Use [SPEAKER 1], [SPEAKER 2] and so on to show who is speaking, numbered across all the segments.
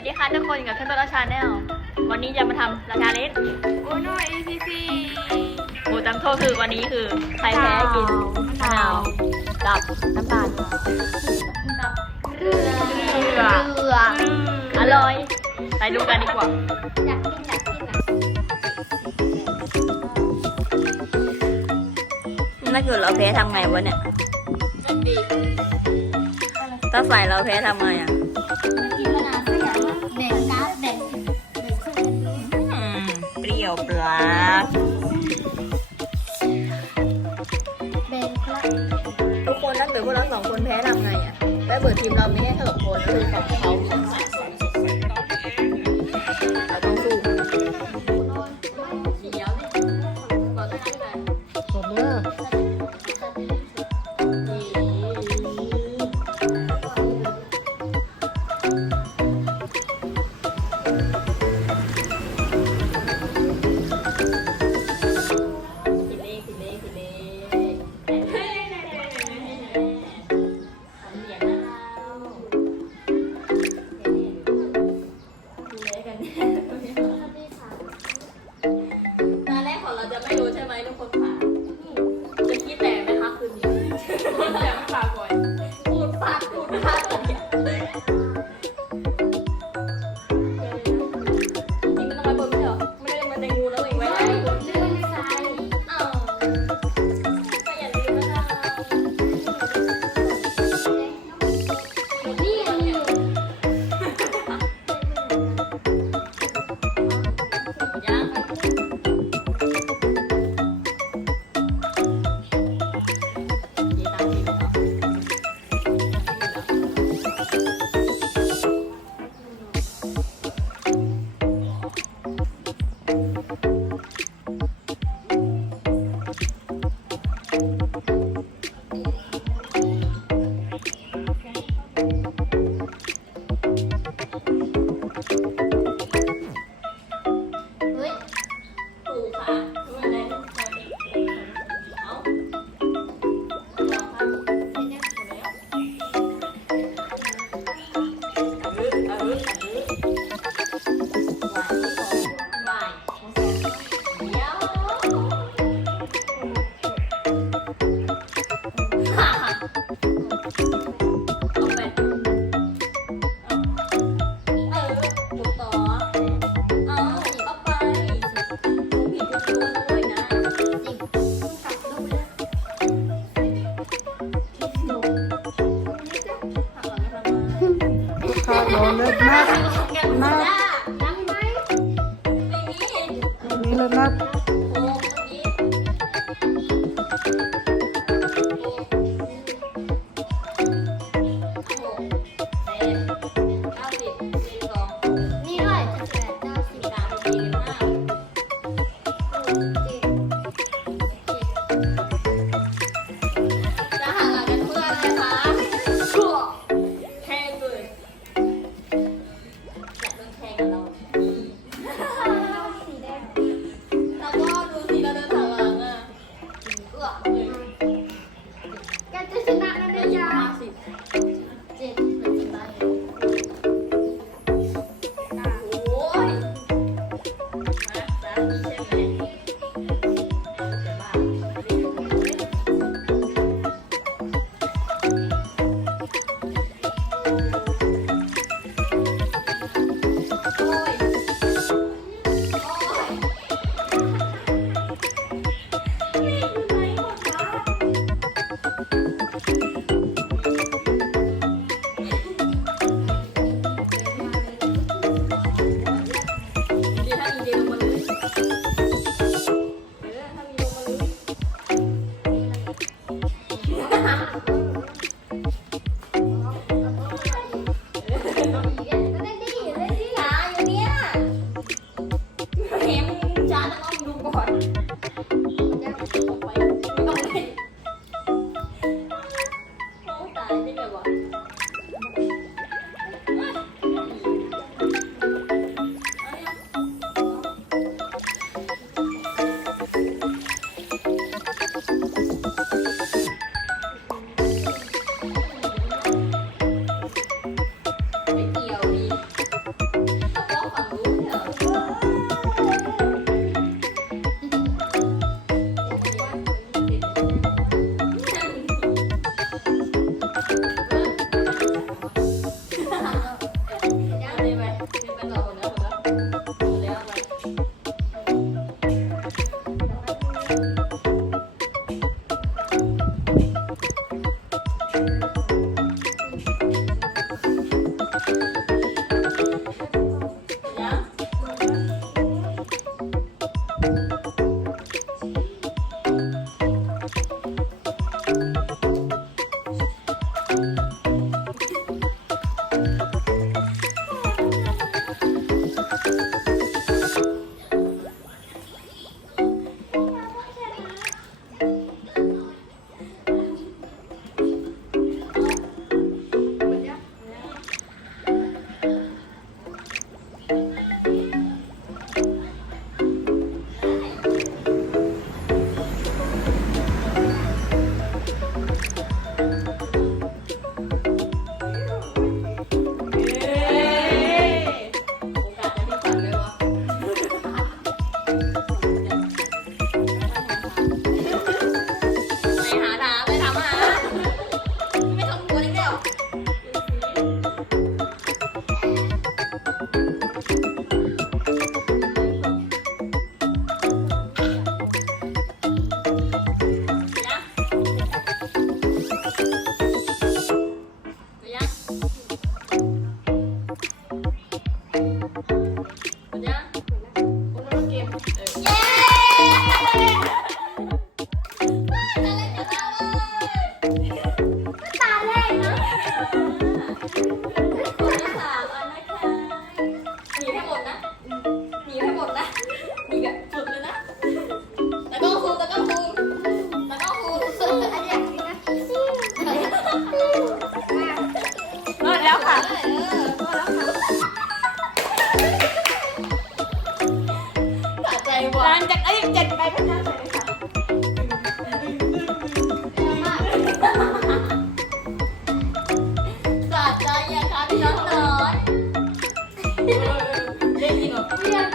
[SPEAKER 1] วัสดีค่ะทุกคนกับเพื่อนตัวราชาแนลวันนี้จะมาทำราชาเล็ก
[SPEAKER 2] โอโน่ EPC
[SPEAKER 1] โอ้จำโทษคือวันนี้คือใครแพ้กินมะนาวดับน้ำตาลเกลือ
[SPEAKER 2] เกลือ
[SPEAKER 1] อร่อย ไปดูกันดีกว่า
[SPEAKER 2] อยากกินอยากกินอ่
[SPEAKER 1] ถ้าเกิดเราแพ้ทำไงวะเนี่ยถ้าฝ่ายเราแพ้ทำไงอะ
[SPEAKER 2] your blood บงค์ละ
[SPEAKER 1] ทุกคนถ้าเบลดพวกเราสองคนแพ้ทำไงอะแม่เบิร์ดที
[SPEAKER 3] มเรา
[SPEAKER 1] ไม่ให้ถล่มค
[SPEAKER 2] น
[SPEAKER 1] ก็คือของ
[SPEAKER 2] เขา
[SPEAKER 3] เลิศมาก น้ำ
[SPEAKER 1] ไหม ในนี้เลิศมา
[SPEAKER 2] ก
[SPEAKER 1] Thank you. thank you ได้ยิน
[SPEAKER 2] เห
[SPEAKER 1] รอ
[SPEAKER 2] เรียก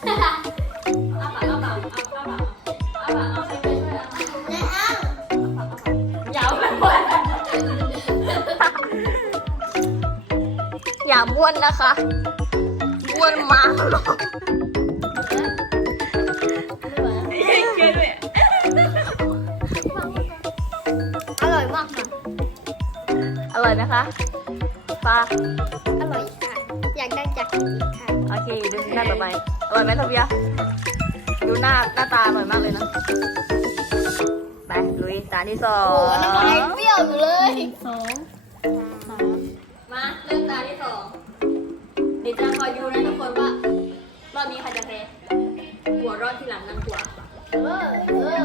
[SPEAKER 1] เอาปากเอาปากเอาปากเอาปากเอาใครไปช่วยเอา
[SPEAKER 2] ปาก
[SPEAKER 1] ยาวไปหมดอย่าบ้วนนะคะม้วนมาหรอก
[SPEAKER 4] เยอะด้ย
[SPEAKER 2] อร่อยมากค่ะ
[SPEAKER 1] อร่อยไหมคะ ปล
[SPEAKER 2] อร่อยค่ะ อยากได้จากอีกค่ะ
[SPEAKER 1] โอเคดูหน้าต่อไปอร่อยไหมทวียดูหน้าหน้าตาอร่อยมากเลยนะไปลุยตาที่สอ
[SPEAKER 2] โอ้โหน้ำลางยเปรี้ยวอยู่เลย
[SPEAKER 1] สองสามมาเริ่มตาที่สองเดี๋ยวจะคอยดูนะทุกคนว่ารอบนี้ใครจะแพ้หัวรอดที่หลังนั่งกว่า
[SPEAKER 2] เออเออ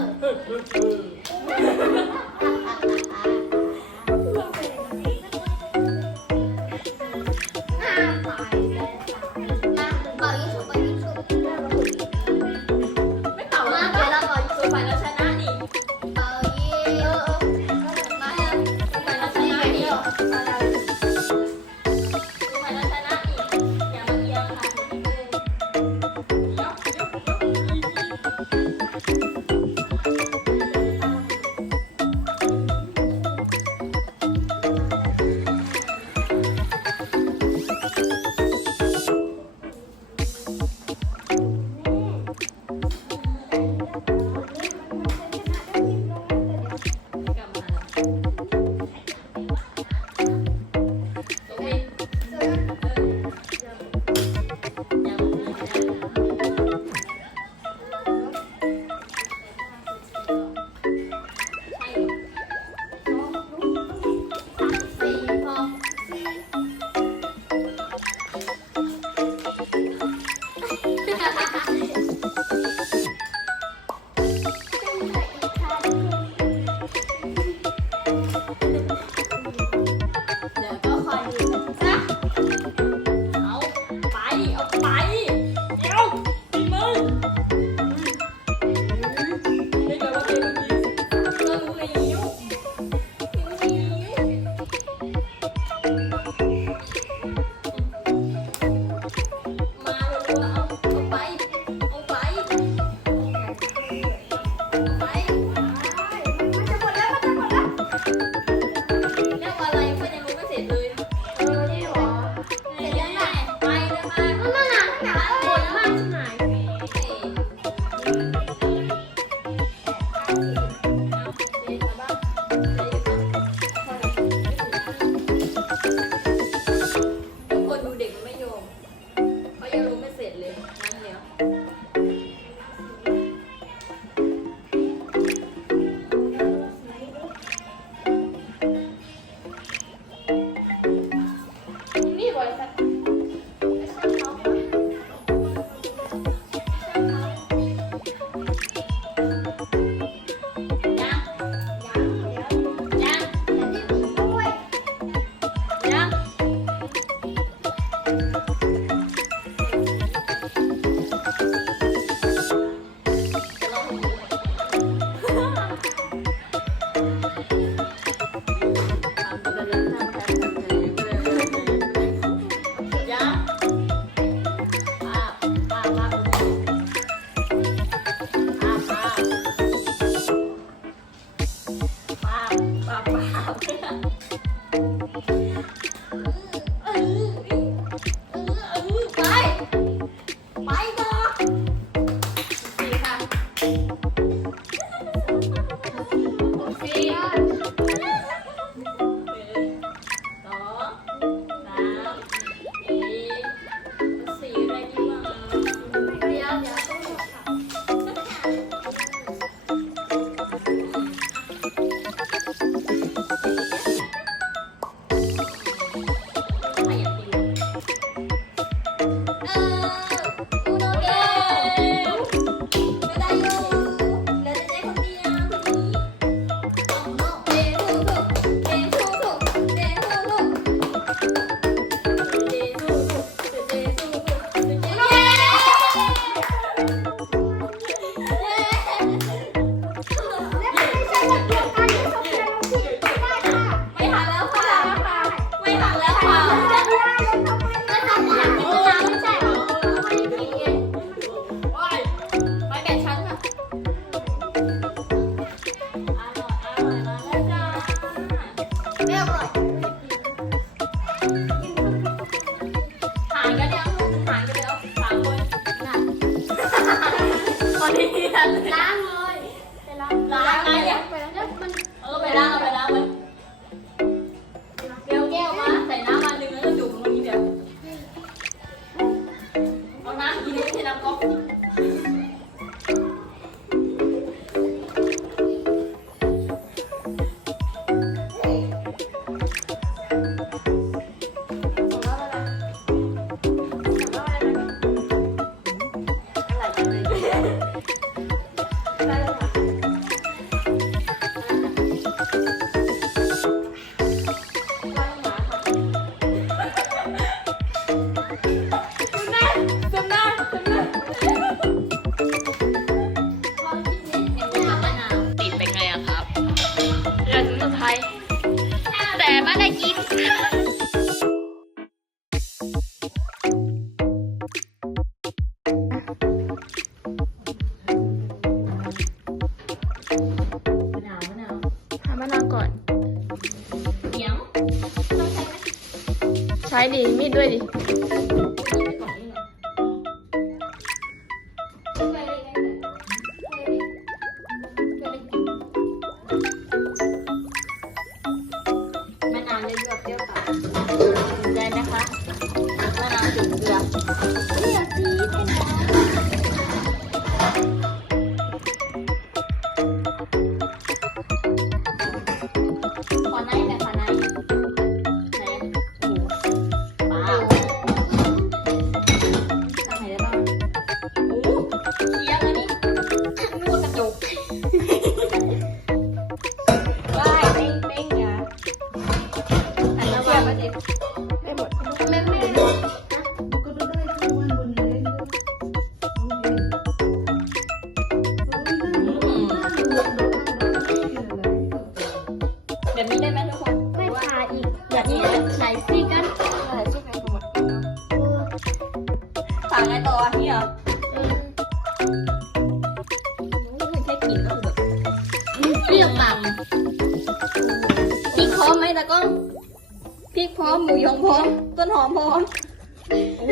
[SPEAKER 2] 蛋 ตะ
[SPEAKER 1] ก้อ
[SPEAKER 2] งพ
[SPEAKER 1] ริ
[SPEAKER 2] กพ
[SPEAKER 1] ร้
[SPEAKER 5] อ
[SPEAKER 2] มหมูยองพร้อม ต้นหอมพร้อม
[SPEAKER 5] โอ้โห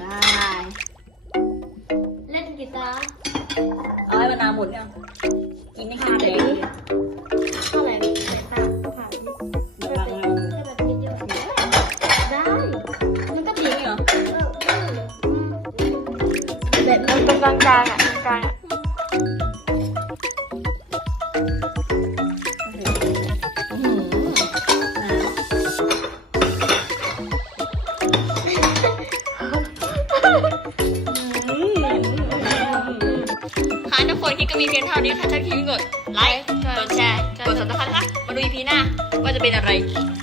[SPEAKER 5] ได้
[SPEAKER 2] เล่นกีตาร์
[SPEAKER 5] เอาให้มันนาหมกินไม่ขาดเลย
[SPEAKER 2] เท่าไหร่แปดพัาน
[SPEAKER 5] ไม่เป็
[SPEAKER 2] นก็นกิม
[SPEAKER 5] เหรอ
[SPEAKER 1] แบบมันตรงกลางอะ
[SPEAKER 5] sabihin
[SPEAKER 1] na right.